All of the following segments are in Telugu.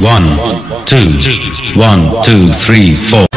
1, 2, 1, 2, 3, 4.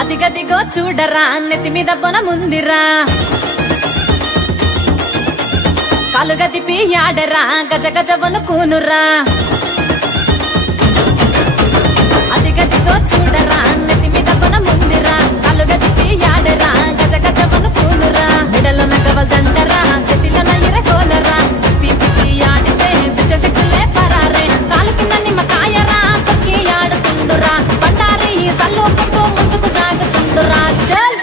అదిగదిగో చూడరా నెత్తి మీద బొనముందిరా కాలుగా తిప్పి ఆడరా గజ గజ వనుకూనురా అదిగదిగో చూడరా నెత్తి మీద బొనముందిరా కాలుగా తిప్పి ఆడరా గజ గజ వనుకూనురా మెడలో నగవల్దండరా చేతిలో ఇరగోలరా తిప్పి తిప్పి ఆడితే దుచ్చ శక్తులే పరారే కాలు కింద నిమ్మకాయరా తొక్కి ఆడుతుండురా బండారి తల్లు పుట్టు ముందుకు సాగుతుండురా చల్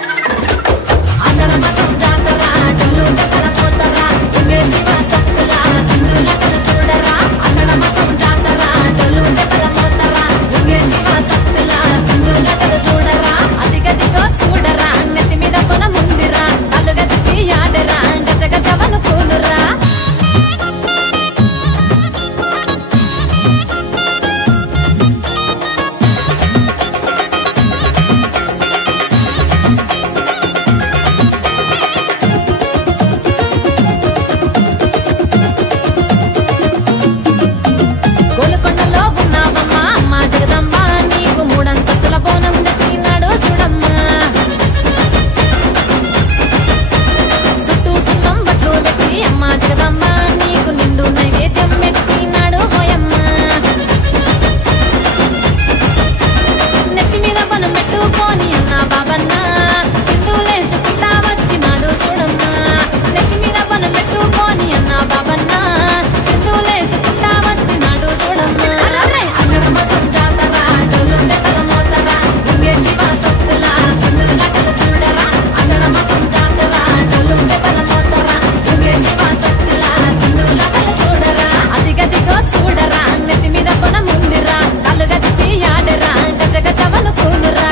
ఆషాఢ మాసం జాతరా డొల్లు దెబ్బల పోతరా దుర్గే శివ సత్తులా సింధులటను చూడరా ఆషాఢ మాసం జాతరా డొల్లు దెబ్బల పోతరా దుర్గే శివ సత్తులా సింధులటను చూడరా అదిగదిగో చూడరా నెత్తి మీద బొనముందిరా కాలుగా తిప్పి ఆడరా గజ గజ వనుకూనురా గోలుకొండలో ఉన్నావమ్మా అమ్మ జగదంబ నీకు మూడంతస్తుల బోనం తెచ్చినాడు చూడమ్మా చుట్టూ సున్నం బట్లు పెట్టి అమ్మ జగదంబ నీకు నిండు నైవేద్యం పెట్టినాడు పోయమ్మ నెత్తి మీద బనం పెట్టుకొని అన్న బాబన్న హిందువులేసుకుంటా వచ్చినాడు చూడమ్మా నెత్తి మీద బనం పెట్టుకొని అన్న బాబన్న హిందువులేసుకుంటా వచ్చినాడు చూడమ్మా ఆషాఢ మాసం జాతరా డొల్లు దెబ్బల మోతరా దుర్గే శివ సత్తులా సింధులటను చూడరా ఆషాఢ మాసం జాతరా డొల్లు దెబ్బల మోతరా దుర్గే శివ సత్తులా సింధులటను చూడరా అదిగదిగో చూడరా నెత్తి మీద బొనముందిరా కాలుగా తిప్పి ఆడరా గజ గజ వనుకూనురా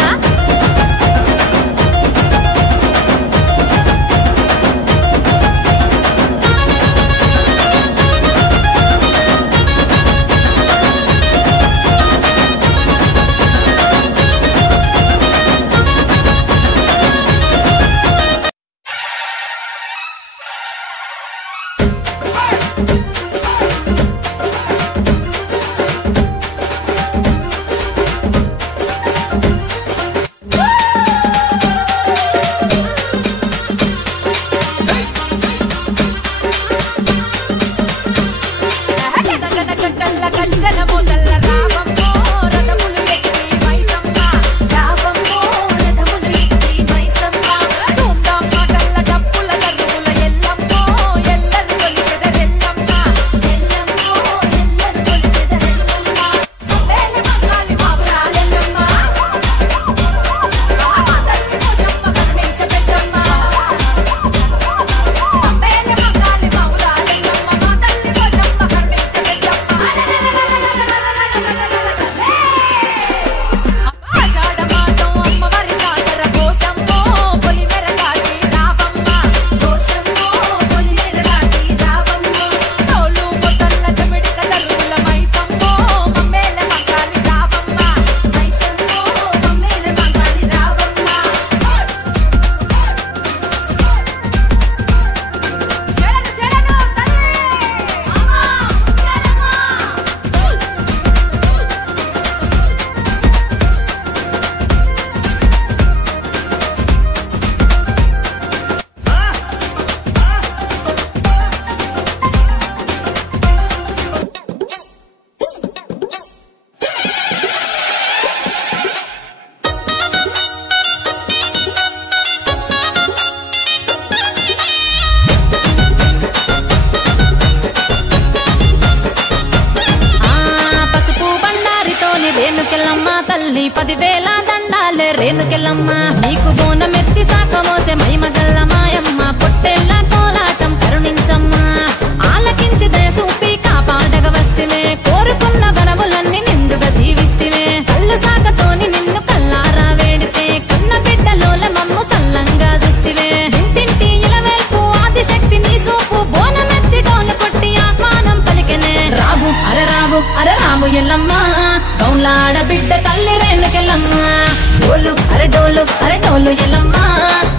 రేణుకెళ్ళమ్మ తల్లి 10,000 దండాలే రేణుకెళ్ళమ్మ నీకు బోనమెత్తి సాకమోసే మహిమగల్ల మాయమ్మ పొట్టెల్ల కోలాటం కరుణించమ్మ ఆలకించి దయచూపి కాపాడగ వస్తివే కోరుకున్న వరములన్నీ నిండుగా జీవిస్తివే కళ్ళు సాకతోని నిన్ను కల్లారా వేడితే కన్న బిడ్డలోల మమ్ము సల్లంగా చూస్తివే ఇంటింటి ఇలవేల్పు ఆది ఎల్లమ్మ గౌలాడ బిడ్డ తల్లి రేణుకెళ్ళమ్మ డోలు అరడోలు అరడోలు ఎల్లమ్మ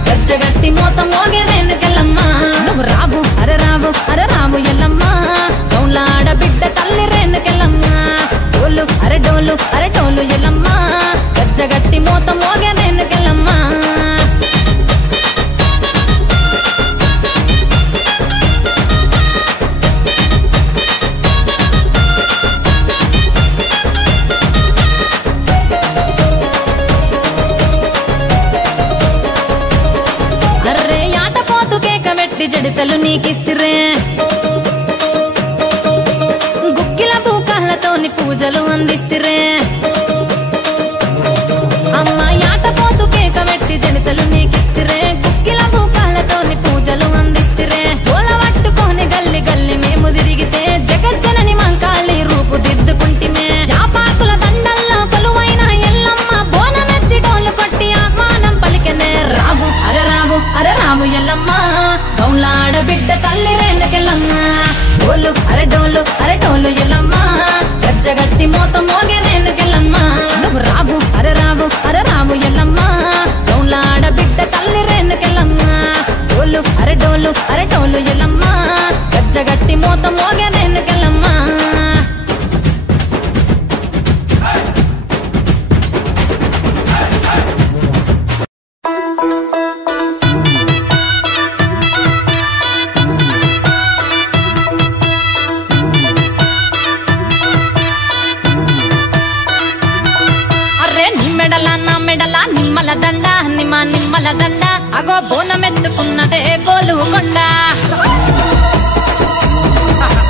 గజ్జగట్టి మోత మోగే రేణుకెళ్ళమ్మ నువ్వు రావు అరరావు ఎల్లమ్మ గౌలాడ బిడ్డ తల్లి రేణుకెళ్ళమ్మ డోలు అరడోలు ఎల్లమ్మ గజ్జగట్టి మోత మోగే రేణుకెళ్ళమ్మ జడితలు నీకిస్తిరే గుక్కిల పూకాలతోని పూజలు అందిస్తిరే అమ్మ యాటపోతు కేక పెట్టి జడితలు నీకిస్తిరే గుక్కిల పూకాలతోని పూజలు అందిస్తిరే పూల పట్టుకొని గల్లి గల్లి మేము తిరిగితే జగజ్జనని మంకాళి రూపు దిద్దుకుంటిమే యాపాకుల దండల్లో కొలువైన ఎల్లమ్మ బోనమెత్తి డోలు కొట్టి ఆహ్వానం పలికెనే రావు అరరావు ఎల్లమ్మ గౌలాడ బిడ్డ తల్లి రేణుకెళ్ళమ్మ డోలు అరడోలు ఎల్లమ్మ గజ్జగట్టి మోత మోగే రేణుకెళ్ళమ్మ నువ్వు రావు అరరావు ఎల్లమ్మ గౌలాడ బిడ్డ తల్లి రేణుకెళ్ళమ్మ డోలు అరడోలు ఎల్లమ్మ గజ్జగట్టి మోత మోగే రేణుకెళ్ళమ్మ నిమ్మల దండ నిమ్మల దండ అగో బోనమెత్తుకున్నదే గోలుకొండ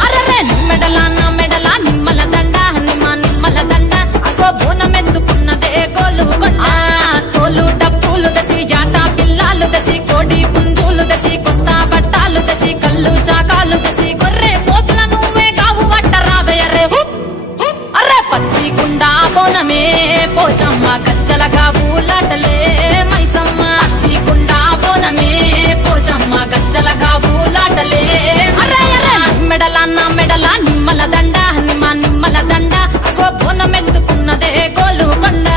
అరే మెడల నిమ్మల దండ నిమ్మల దండ అగో బోనమెత్తుకున్నదే గోలుకొండ తోలు డప్పులు దచి జాట పిల్లాలు దచి కోడి పుంజులు దచి కొత్త బట్టాలు దచి కళ్ళు శాకాలు దచి గొర్రె పోతుల నువ్వే కావు వట్ట రావయ్యరే అరే పచ్చి కుండా బోనమే పోచమ్మ గజ్జలగా ఊలాటలే మైసమ్మ చీకుండా బోనమే పోచమ్మ గజ్జలగా ఊలాటలే మెడల నిమ్మల దండ నిమ్మల దండ అగో బోనమెత్తుకున్నదే గోలుకొండ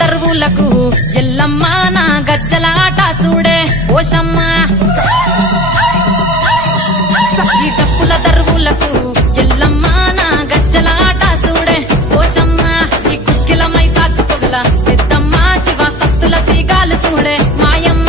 దర్వులకు ఎల్లమ్మ నా గజ్జల ఆట చూడే ఓషమ్మ ఈ డప్పుల దర్వులకు ఎల్లమ్మ నా గజ్జల ఆట చూడే ఓషమ్మ ఈ కుక్కిల మైసాచి పొగల పెద్దమ్మ శివ సత్తుల తీగాలు చూడే మాయమ్మ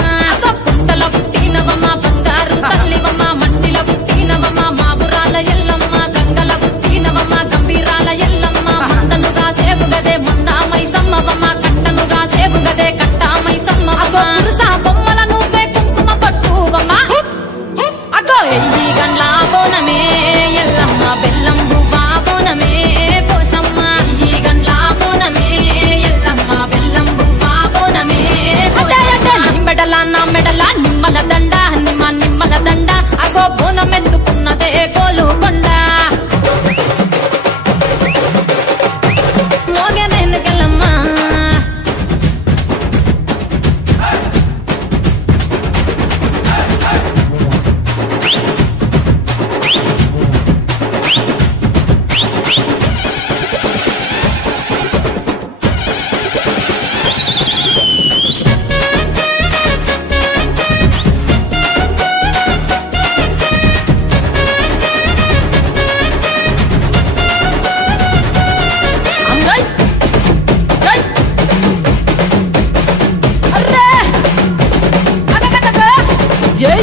పుట్టల పుట్టినవమ్మ బంగారు తల్లివమ్మ మట్టిల పుట్టినవమ్మ మాబురాల ఎల్లమ్మ గంగల పుట్టినవమ్మ గంభీరాల ఎల్లమ్మ మందనుగా సేపుగదే మందా మైసమ్మవమ్మ కట్టనుగా సేపుగదే కట్టా మైసమ్మవమ్మ పురుసా బొమ్మల నువ్వే కుంకుమ పట్టువమ్మ అగో ఎల్లి గండ్ల బోనమే ఎల్లమ్మ బెల్లం బువ్వా బోనమే పోషమ్మ ఈ గండ్ల బోనమే ఎల్లమ్మ బెల్లం బువ్వా బోనమే మెడల నిమ్మల దండ నిమ్మల దండ అగో బోనమెత్తుకున్నదే గోలుకొండ మోగే రేణుకెళ్ళమ్మ జై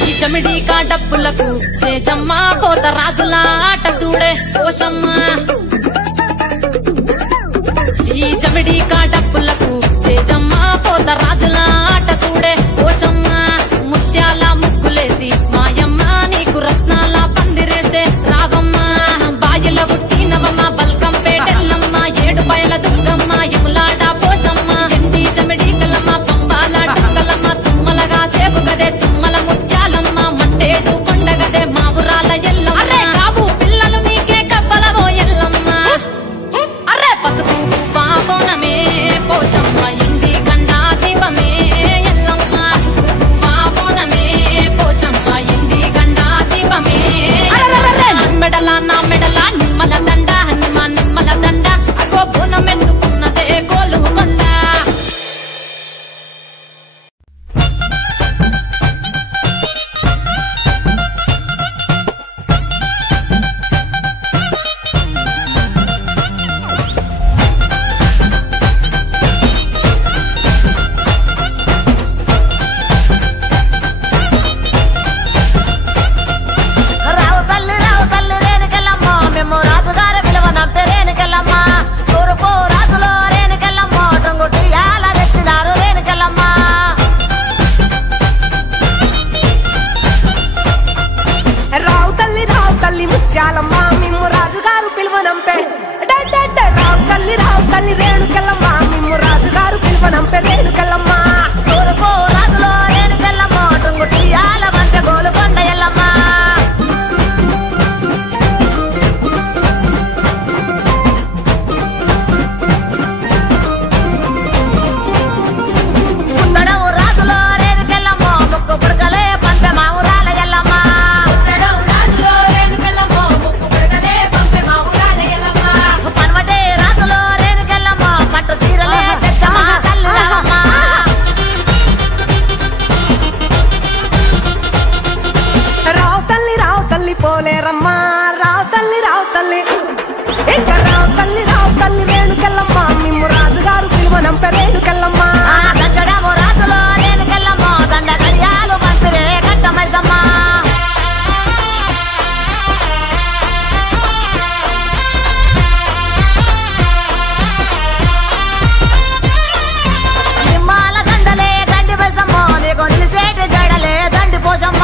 ఈ చమిడి కాటప్పులకు చేజమ్మ పోత రాజుల ఆట చూడే పోషమ్మ ఈ చమిడి కాటప్పులకు చేజమ్మ పోత రాజుల ఆట చూడే పోషమ్మ ముత్యాల ముగ్గులేసి మాయమ్మ నీకు రత్నాల పందిరేసే రావమ్మ బాయిల పుట్టినవమ్మ బల్కంపేటెల్ల ముత్యాలమ్మ మిమ్ము రాజుగారు పిలువనంపే రావు తల్లి రేణుకెళ్ళమ్మ మిమ్ము రాజుగారు పిలువనంపే రేణుకెళ్ళమ్మ తూర్పు రాజులో రేణుకెళ్ళమ్మ టుంగుటియాల వంట గోలుకొండ ఎల్లమ్మ పుట్టడము రాజులో రేణుకెళ్ళమ్మ ముక్కు పుడకలే పంపె మా ఊరాల ఎల్లమ్మ పన్వటే రాజులో రేణుకెళ్ళమ్మ పట్టు చీరలే తెచ్చమ్మ తల్లి రావమ్మ రావు తల్లి పోలేరమ్మ రావు తల్లి ఇంకా రావు తల్లి రేణుకెళ్ళమ్మ మిమ్ము రాజుగారు పిలువనంపే రేణుకెళ్ళమ్మ దచ్చడము రాజులో రేణుకెళ్ళమ్మ దండ గడియాలు పంపిరే కట్టమైసమ్మ నిమ్మాల దండలే దండి బైసమ్మ నీకు నిలిసేటి జడలే దండి పోసమ్మ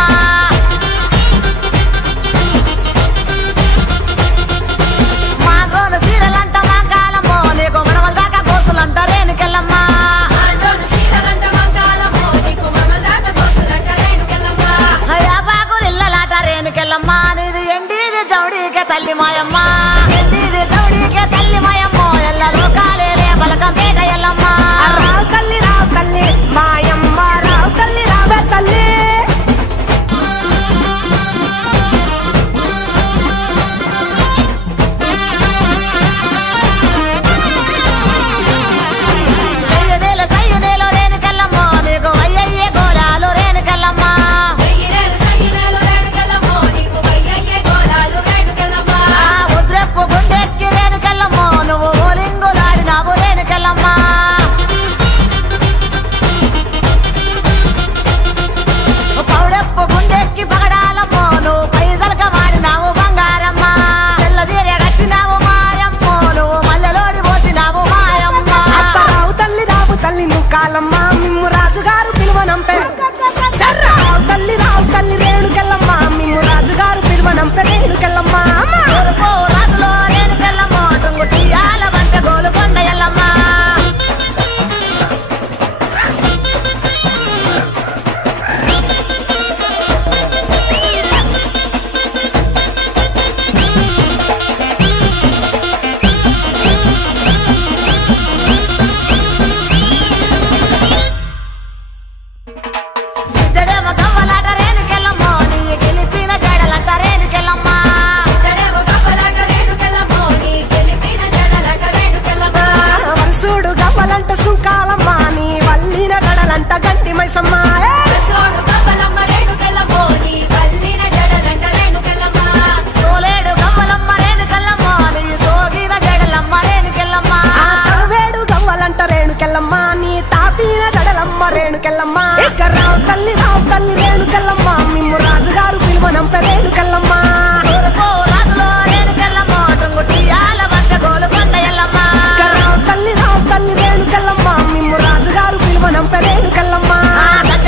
మాగోలు సీరలంట మంగాళమ్మో నీకు మనవల దాకా కోసులంట రేణుకెళ్ళమ్మ యాపాకురిల్లలాట రేణుకెళ్ళమ్మ నీది ఎండిది చౌడీకే తల్లి మాయమ్మ ఎండిది చౌడీకే తల్లి మాయమ్మో ఎల్ల లోకాలేలే బలకంపేట ఎల్లమ్మ రావు తల్లి మాయమ్మ రావు తల్లి రావే తల్లి సయ్యనేలో రేణుకెళ్ళమ్మ నీకు అయ్యయ్యే గోలాలు రేణుకెళ్ళమ్మ ఉద్రెప్పు గుండెక్కి రేణుకెళ్ళమ్మ నువ్వు ఓలింగులాడినావు రేణుకెళ్ళమ్మ పౌడెప్పు గుండెక్కి పగడాలమ్మ నువ్వు పైసలక వాడినావు బంగారమ్మ తెల్ల చీర కట్టినావు మాయమ్మ నువ్వు మల్లెలోడి పోసినావు మాయమ్మ రావు తల్లి ముక్కాలమ్మ మిమ్ము రాజుగారు పిలువనంపే రావు తల్లి రేణుకెళ్ళమ్మ మిమ్ము రాజుగారు పిలువనంపే రేణుకెళ్ళమ్మ తూర్పు రాజులో రేణుకెళ్ళమ్మ టుంగుటియాల వంట గోలుకొండ ఎల్లమ్మ ఇద్దడేమో గవ్వలాట రేణుకెళ్ళమ్మ నీ గెలిపిన జడలంట రేణుకెళ్ళమ్మ వరుసుడు గవ్వలంట సుంకాలమ్మ నీ వల్లిన గడలంట గంటి మైసమ్మ తోలేడు గవ్వలమ్మ రేణుకెళ్ళమ్మ నీ సోగిన జడలమ్మ రేణుకెళ్ళమ్మ వేడు గవ్వలంట రేణుకెళ్ళమ్మ నీ తాపిన గడలమ్మ రేణుకెళ్ళమ్మ ఇక రావు తల్లి రేణుకెళ్ళమ్మ మిమ్ము రాజుగారు పిలువనంపే రేణుకెళ్ళమ్మ తూర్పు రాజులో రేణుకెళ్ళమ్మ టుంగుటియాల వంట గోలుకొండ ఎల్లమ్మ రావు తల్లి రేణుకెళ్ళమ్మ మిమ్ము రాజుగారు పిలువనంపే రేణుకెళ్ళమ్మ దచ్చ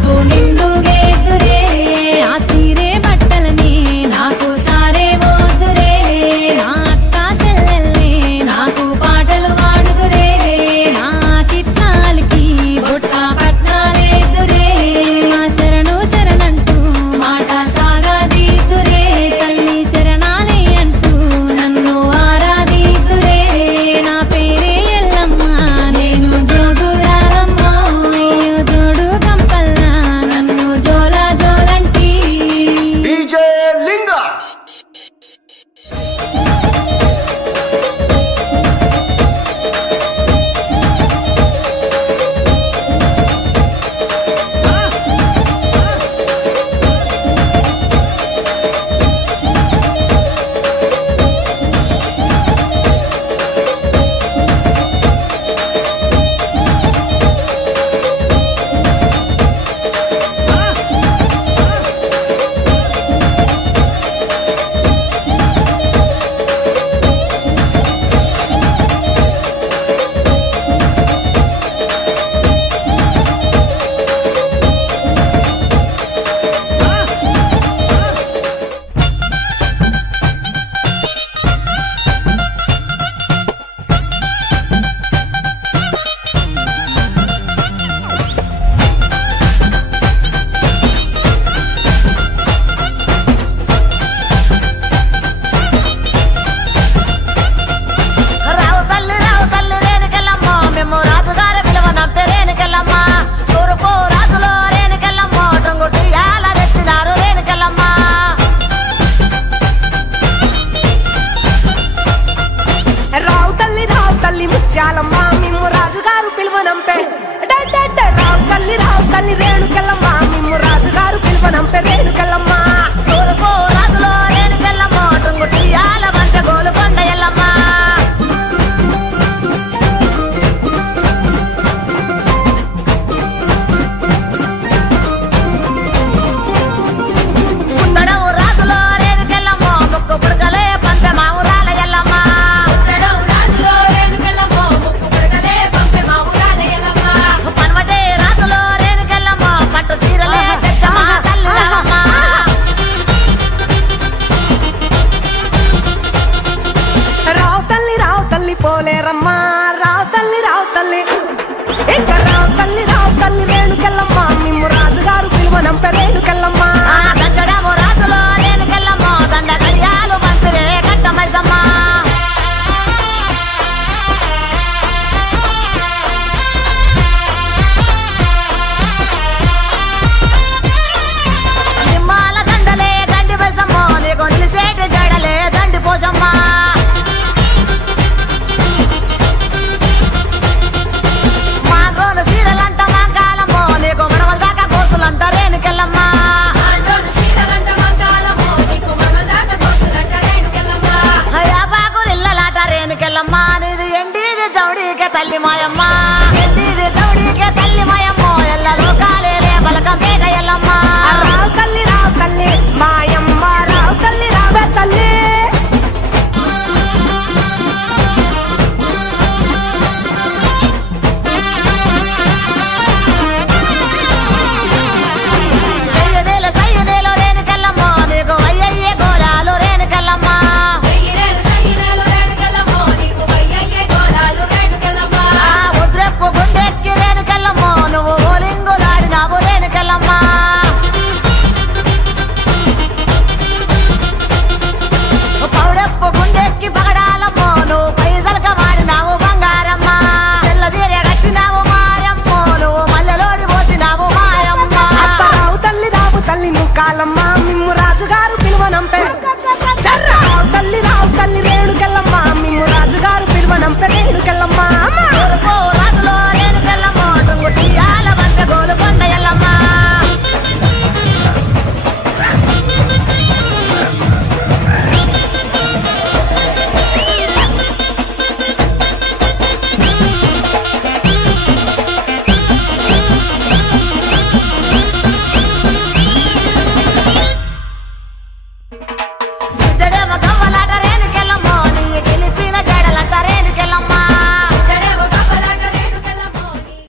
నాకు నిండుగేద్దురే ఆ సీరే బట్టలని నాకు సారే వద్దురే నా అక్క చెల్లెల్ని నాకు పాటలు పాడుదురే నా కిట్లాలకి బుట్ట పట్నాలేదురే మా శరణు చరణంటూ మాట సాగదీదురే తల్లి చరణాలే అంటూ నన్ను ఆరాధిదురే నా పేరే ఎల్లమ్మ నేను జోగురాలమ్మ అయ్యో జోడు కంపల్లా నన్ను జోల జోలంటి డీజే లింగ రావు తల్లి రేణుకెళ్ళమ్మ మేము రాజుగారి పిలువనంపే రేణుకెళ్ళమ్మ తూర్పు రాజులో రేణుకెళ్ళమ్మ టొంగుటి యాల తెచ్చినారు రేణుకెళ్ళమ్మ రావు తల్లి ముత్యాలమ్మ మిమ్ము రాజుగారు పిలువనంపే రావు తల్లి రేణుకెళ్ళమ్మ మిమ్ము రాజుగారు పిలువనంపే రేణుకెళ్ళమ్మ తూర్పు రాజులో రేణుకెళ్ళమ్మ టొంగుటి యాల వంట గోలుకొండ ఎల్లమ్మ పుత్తడము రాజులో రేణుకెళ్ళమ్మ ముక్కు పుడకలే పంపె మా ఊరాల ఎల్లమ్మ పన్వటే రాజులో రేణుకెళ్ళమ్మ పట్టు చీరలే తెచ్చమ్మ తల్లి రావమ్మ రావు తల్లి పోలేరమ్మ రావు తల్లి ఇంకా రావు తల్లి రేణుకెళ్ళమ్మ మిమ్ము రాజుగారు పిలువనంపే రేణుకెళ్ళమ్మ దంచడము రాజులో రేణుకెళ్ళమ్మ దండ గడియాలు పంపిరే కట్టమైసమ్మ నిమ్మాల దండలే దండి పైసమ్మ నీకు నిలిసేటి జడలే దండి పోసమ్మ మాగోలు సీరలంట మాంకాలమ్మో నీకు మనవల దాకా కోసులంట రేణుకెళ్ళమ్మ యాపాకురిల్లలాట రేణుకెళ్ళమ్మ నీది ఎండిది చౌడీకే తల్లి మాయమ్మ ఎండిది చౌడీకే తల్లి మాయమ్మ ఎల్ల లోకాలేలే బలకంపేట ఎల్లమ్మ రావు తల్లి మాయమ్మ రావు తల్లి రావే తల్లి సయ్యనేలో రేణుకెళ్ళమ్మ నీకు అయ్యయ్యే గోళాలు రేణుకెళ్ళమ్మ ఉద్రెప్పు గుండెక్కి రేణుకెళ్ళమ్మ నువ్వు ఓలింగులాడినావు రేణుకెళ్ళమ్మ పౌడెప్పు గుండెక్కి పగడాలమ్మ నువ్వు పైసలక వాడినావు బంగారమ్మ తెల్ల చీర కట్టినావు మారమ్మ నువ్వు మల్లెలోడి పోసినావు మాయమ్మ రావు తల్లి ముక్కాలమ్మ మిమ్ము రాజుగారు పిలువనంపే